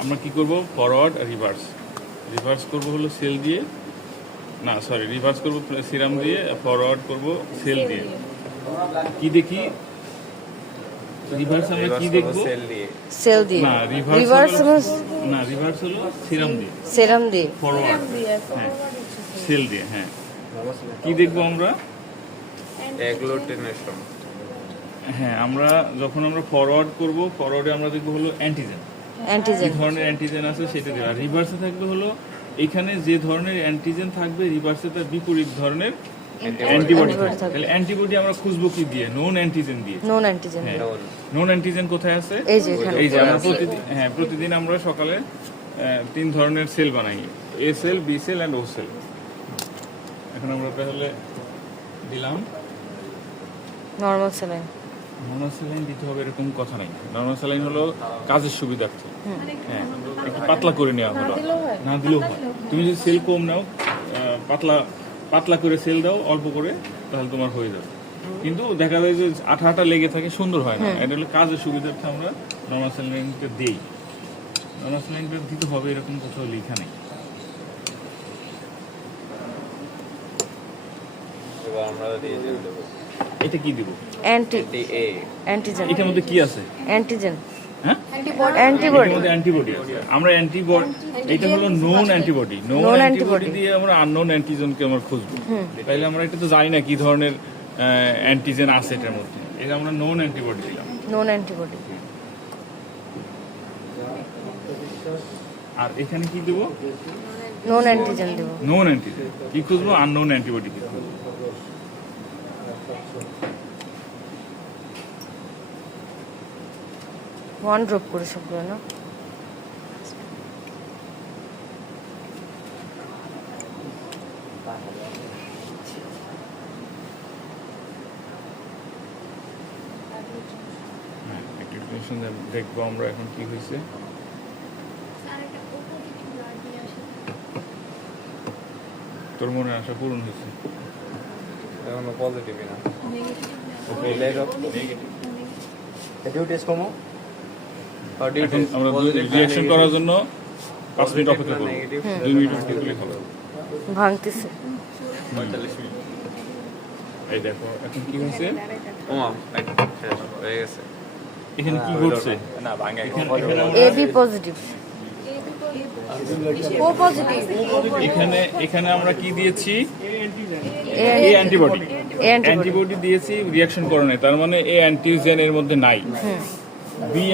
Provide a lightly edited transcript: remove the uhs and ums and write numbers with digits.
আমরা কি করব ফরওয়ার্ড আর রিভার্স করব হলো সেল দিয়ে, না সরি রিভার্স করব সিরাম দিয়ে, ফরওয়ার্ড করব সেল দিয়ে। কি দেখি রিভার্স আমরা কি দেখব সেল দিয়ে না রিভার্স রিভার্স হলো সিরাম দিয়ে, সেরাম দিয়ে ফরওয়ার্ড হ্যাঁ সেল দিয়ে। হ্যাঁ কি দেখব আমরা অ্যাগ্লুটিনেশন। হ্যাঁ আমরা যখন আমরা ফরওয়ার্ড করব ফরওয়ার্ডে আমরা দেখব হলো অ্যান্টিজেন, অ্যান্টিজেন যে ধরনের অ্যান্টিজেন আছে সেটা দেবে। আর রিভার্সে থাকবে হলো এখানে যে ধরনের অ্যান্টিজেন থাকবে রিভার্সে তার বিপরীত ধরনের অ্যান্টিবডি থাকবে। তাহলে অ্যান্টিবডি আমরা খুঁজবো কি দিয়ে? নোন অ্যান্টিজেন দিয়ে। নন অ্যান্টিজেন হ্যাঁ নোন অ্যান্টিজেন কোথায় আছে? এই যে এখানে এই যে আমরা প্রতিদিন আমরা সকালে 3 ধরনের সেল বানাই, A cell, B cell and O cell. এখন আমরা তাহলে দিলাম নরমাল স্যালাইন। নর্মাল স্যালাইন দিতে হবে এরকম কথা নাই। নর্মাল স্যালাইন হলো কাজের সুবিধার্থে, হ্যাঁ একটু পাতলা করে নেওয়া হলো, না দিলেও হয়। তুমি যদি সেল কম নাও, পাতলা করে সেল দাও অল্প করে, তাহলে তোমার হয়ে যাবে। কিন্তু দেখা যায় যে আঠা লেগে থাকে, সুন্দর হয় না। এটা হলো কাজের সুবিধার্থে আমরা নর্মাল স্যালাইনটা দিই। নর্মাল স্যালাইনটা দিতে হবে এরকম কোথাও লেখা নেই। এবার আমরা দিয়ে দেব এটা কি দিব? অ্যান্টিজেন। এটার মধ্যে কি আছে? অ্যান্টিজেন হ্যাঁ অ্যান্টিবডি। এটার মধ্যে অ্যান্টিবডি আছে। আমরা অ্যান্টিবডি, এটা হলো নোন অ্যান্টিবডি। নোন অ্যান্টিবডি দিয়ে আমরা আননোন অ্যান্টিজেনকে আমরা খুঁজবো। তাইলে আমরা এটা তো জানি না কি ধরনের অ্যান্টিজেন আছে এটার মধ্যে। এটা আমরা নোন অ্যান্টিবডি দিলাম। নন অ্যান্টিবডি। আর এখানে কি দেব? নন অ্যান্টিজেন দেব। Known antigen. কি খুঁজবো? আননোন অ্যান্টিবডি খুঁজবো। 1 ড্রপ করে সবগুলো না। দেখবো আমরা এখন কি হয়েছে। তোর মনে আশা পূরণ হয়েছে? এখনো পজিটিভই না। এটিও টেস্ট করবো। এখন আমরা রিঅ্যাকশন করার জন্য 5 মিনিট অপেক্ষা করব। 2 মিনিট অপেক্ষা করলে হবে। ভাঙতেছে। 45 মিনিট। এই দেখো এখন কি হয়েছে। ওমা শেষ হয়ে গেছে। এখানে কি ঘটছে? না ভাঙা এবি পজিটিভ। ও পজিটিভ। এখানে আমরা কি দিয়েছি? এ অ্যান্টিবডি। অ্যান্টিবডি দিয়েছি, রিঅ্যাকশন করে নাই, তার মানে এ অ্যান্টিজেন এর মধ্যে নাই। বি